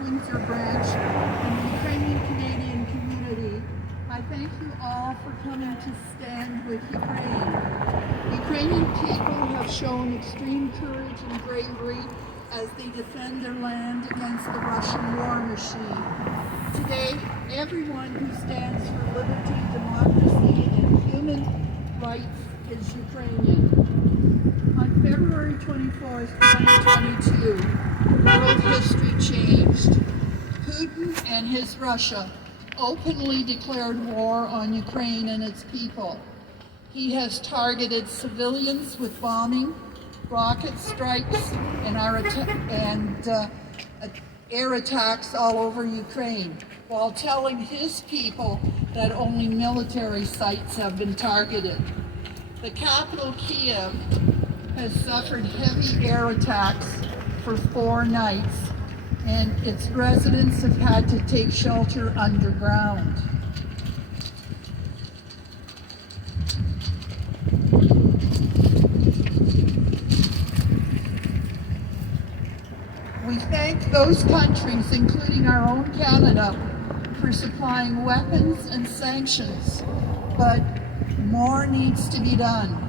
Windsor branch and the Ukrainian Canadian community, I thank you all for coming to stand with Ukraine. Ukrainian people have shown extreme courage and bravery as they defend their land against the Russian war machine. Today, everyone who stands for liberty, democracy, and human rights is Ukrainian. On February 24th, 2022, world history changed. Putin and his Russia openly declared war on Ukraine and its people. He has targeted civilians with bombing, rocket strikes, and air attacks all over Ukraine, while telling his people that only military sites have been targeted. The capital, Kiev, has suffered heavy air attacks for 4 nights, and its residents have had to take shelter underground. We thank those countries, including our own Canada, for supplying weapons and sanctions, but more needs to be done.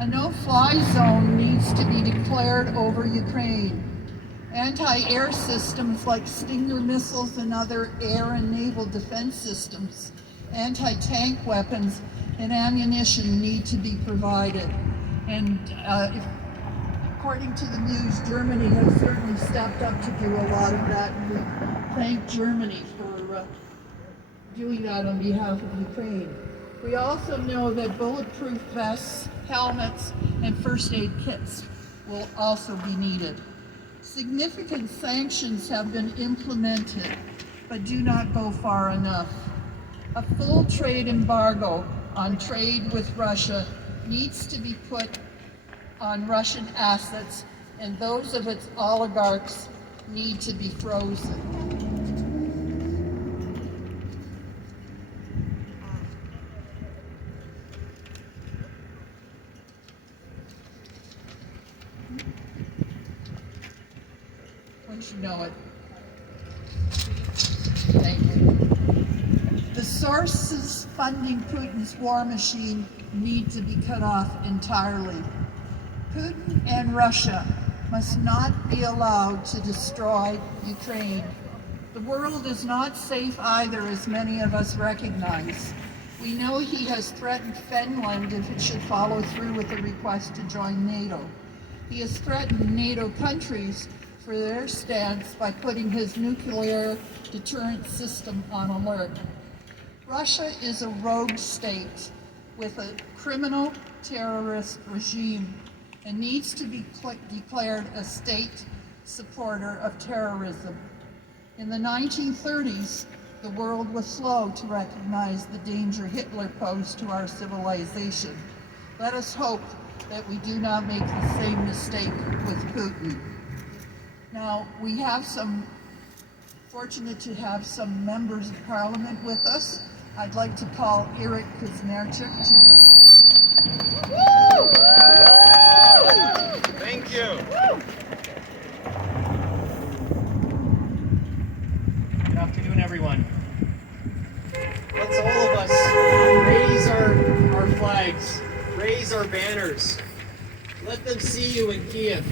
A no-fly zone needs to be declared over Ukraine. Anti-air systems like Stinger missiles and other air and naval defense systems, anti-tank weapons, and ammunition need to be provided. And according to the news, Germany has certainly stepped up to do a lot of that, and we thank Germany for doing that on behalf of Ukraine. We also know that bulletproof vests, helmets, and first aid kits will also be needed. Significant sanctions have been implemented, but do not go far enough. A full trade embargo on trade with Russia needs to be put on Russian assets, and those of its oligarchs need to be frozen. Once you know it. Thank you. The sources funding Putin's war machine need to be cut off entirely. Putin and Russia must not be allowed to destroy Ukraine. The world is not safe either, as many of us recognize. We know he has threatened Finland if it should follow through with a request to join NATO. He has threatened NATO countries for their stance by putting his nuclear deterrent system on alert. Russia is a rogue state with a criminal terrorist regime and needs to be declared a state supporter of terrorism. In the 1930s, the world was slow to recognize the danger Hitler posed to our civilization. Let us hope that we do not make the same mistake with Putin. Now, we have fortunate to have some members of Parliament with us. I'd like to call Eric Kuznerchuk to the... Woo! Thank you. Good afternoon, everyone. Let's all of us raise our flags, raise our banners. Let them see you in Kiev.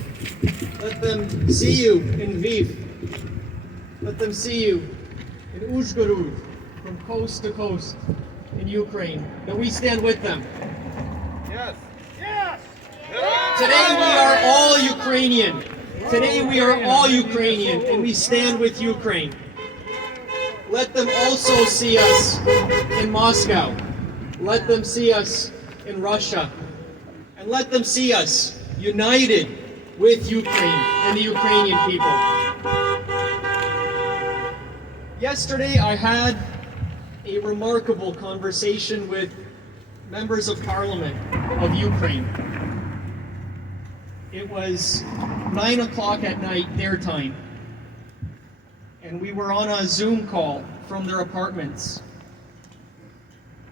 Let them see you in Lviv. Let them see you in Uzhhorod, from coast to coast in Ukraine. That we stand with them. Yes. Yes. Today we are all Ukrainian. Today we are all Ukrainian, and we stand with Ukraine. Let them also see us in Moscow. Let them see us in Russia. And let them see us united with Ukraine and the Ukrainian people. Yesterday I had a remarkable conversation with members of Parliament of Ukraine. It was 9 o'clock at night, their time, and we were on a Zoom call from their apartments.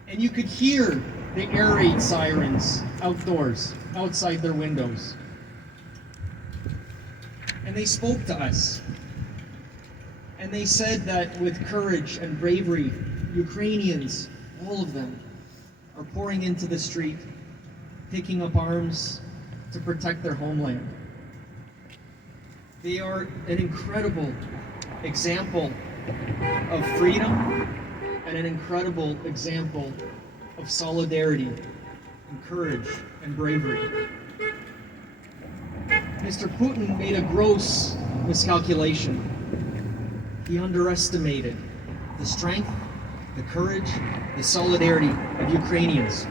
And you could hear the air raid sirens outdoors, outside their windows. And they spoke to us. And they said that with courage and bravery, Ukrainians, all of them, are pouring into the street, picking up arms to protect their homeland. They are an incredible example of freedom and an incredible example of solidarity and courage and bravery. Mr. Putin made a gross miscalculation. He underestimated the strength, the courage, the solidarity of Ukrainians.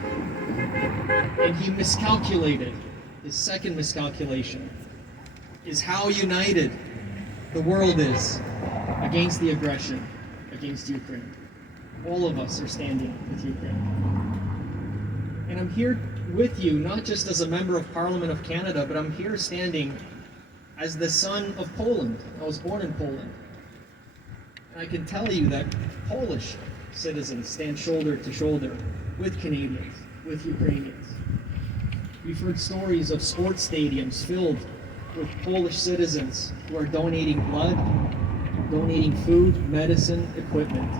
And he miscalculated. His second miscalculation is how united the world is against the aggression against Ukraine. All of us are standing with Ukraine. And I'm here with you, not just as a member of Parliament of Canada, but I'm here standing as the son of Poland. I was born in Poland. And I can tell you that Polish citizens stand shoulder to shoulder with Canadians, with Ukrainians. We've heard stories of sports stadiums filled with Polish citizens who are donating blood, donating food, medicine, equipment.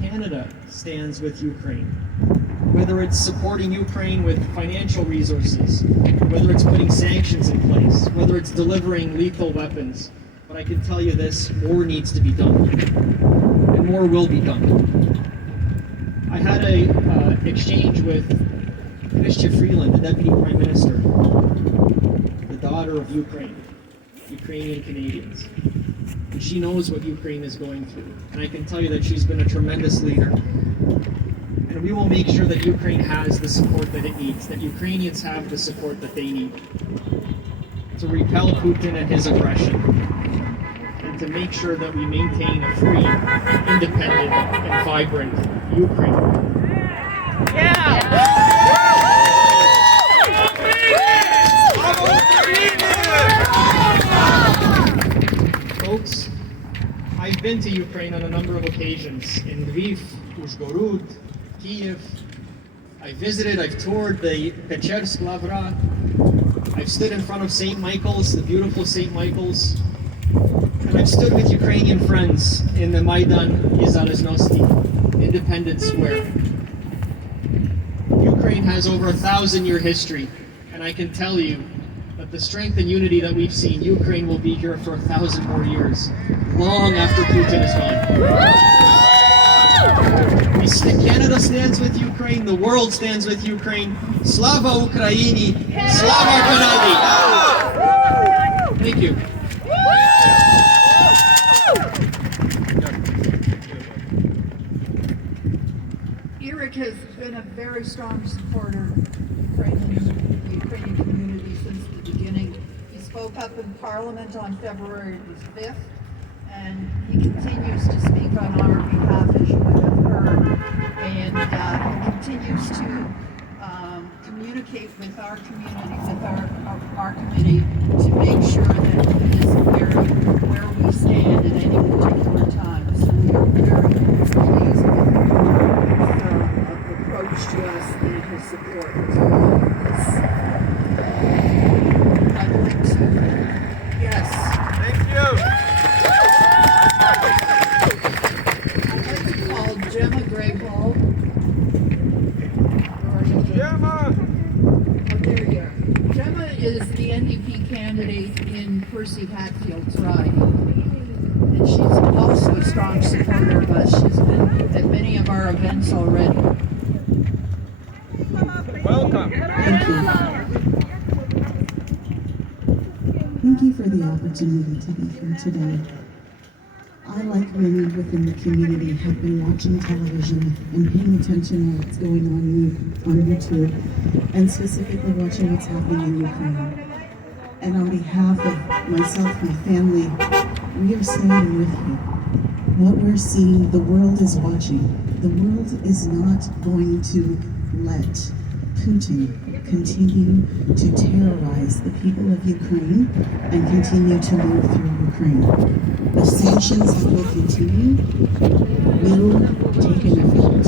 Canada stands with Ukraine. Whether it's supporting Ukraine with financial resources, whether it's putting sanctions in place, whether it's delivering lethal weapons, but I can tell you this, more needs to be done, and more will be done. I had a exchange with Chrystia Freeland, the Deputy Prime Minister, the daughter of Ukraine, Ukrainian Canadians. And she knows what Ukraine is going through. And I can tell you that she's been a tremendous leader. And we will make sure that Ukraine has the support that it needs, that Ukrainians have the support that they need to repel Putin and his aggression, and to make sure that we maintain a free, independent, and vibrant Ukraine. Folks, I've been to Ukraine on a number of occasions, in Lviv, Uzhgorod, Kiev. I've visited, I've toured the Pechersk Lavra. I've stood in front of St. Michael's, the beautiful St. Michael's. And I've stood with Ukrainian friends in the Maidan Niezależności, Independence Square. Ukraine has over 1,000-year history, and I can tell you that the strength and unity that we've seen, Ukraine will be here for 1,000 more years, long after Putin is gone. Canada stands with Ukraine, the world stands with Ukraine. Slava Ukraini, Slava Kanadi. Thank you. Eric has been a very strong supporter of the Ukrainian community since the beginning. He spoke up in Parliament on February the 5th, and he continues to speak on our behalf, as you would have heard, and he continues to communicate with our community, with our committee, to make sure that he is aware of where we stand at any particular time. So we are very pleased with the approach to us and his support. I'd like to, yes. Thank you. I'd like to call Gemma Grayhall. Gemma! Oh, there you are. Gemma is the NDP candidate in Percy Hatfield's ride. And she's also a strong supporter of us. She's been at many of our events already. Welcome. Thank you. Thank you for the opportunity to be here today. I, like many within the community, have been watching television and paying attention to what's going on YouTube, and specifically watching what's happening in Ukraine. And on behalf of myself and my family, we are standing with you. What we're seeing, the world is watching. The world is not going to let Putin continue to terrorize the people of Ukraine and continue to move through Ukraine. The sanctions that will continue will take an effect.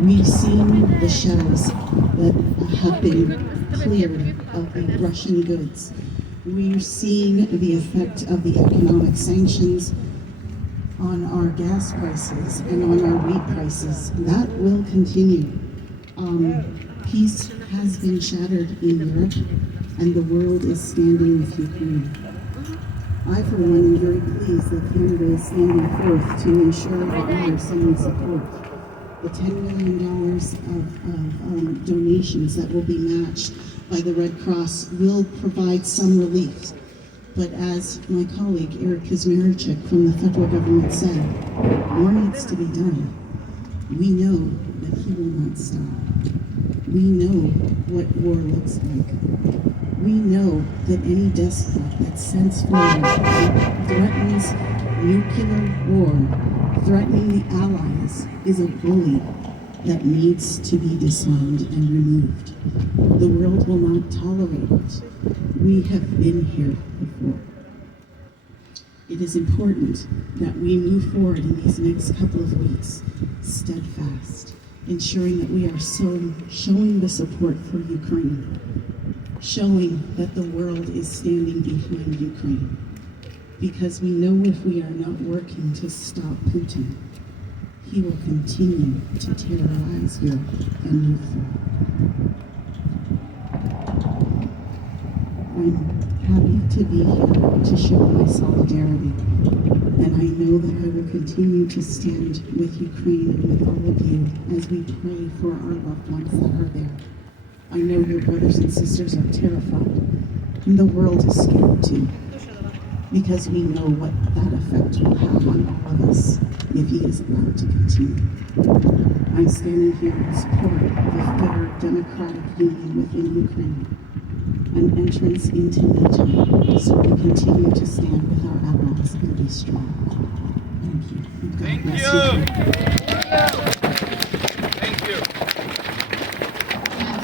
We've seen the shells that have been cleared of the Russian goods. We're seeing the effect of the economic sanctions on our gas prices and on our wheat prices. That will continue. Peace has been shattered in Europe, and the world is standing with Ukraine. I, for one, am very pleased that Canada is standing forth to ensure that we are sending support. The $10 million of donations that will be matched by the Red Cross will provide some relief. But as my colleague Eric Kazmarczyk from the federal government said, more needs to be done. We know that he will not stop. We know what war looks like. We know that any despot that sends forward threatens nuclear war, threatening the allies, is a bully that needs to be disarmed and removed. The world will not tolerate it. We have been here before. It is important that we move forward in these next couple of weeks, steadfast, ensuring that we are showing the support for Ukraine, showing that the world is standing behind Ukraine. Because we know if we are not working to stop Putin, he will continue to terrorize Europe and move forward. I'm happy to be here to show my solidarity, and I know that I will continue to stand with Ukraine and with all of you as we pray for our loved ones that are there. I know your brothers and sisters are terrified, and the world is scared too, because we know what that effect will have on all of us if he is allowed to continue. I'm standing here in support of a fair democratic union within Ukraine, an entrance into NATO, so we continue to stand with our allies and be strong. Thank you. And God Thank bless you. Thank you. And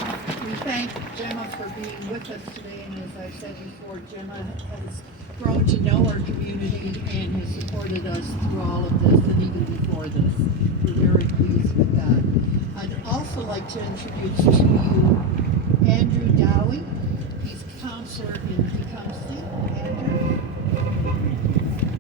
we thank Gemma for being with us today, and as I said before, Gemma has grown to know our community and has supported us through all of this and even before this. We're very pleased with that. I'd also like to introduce to you Andrew Dowie.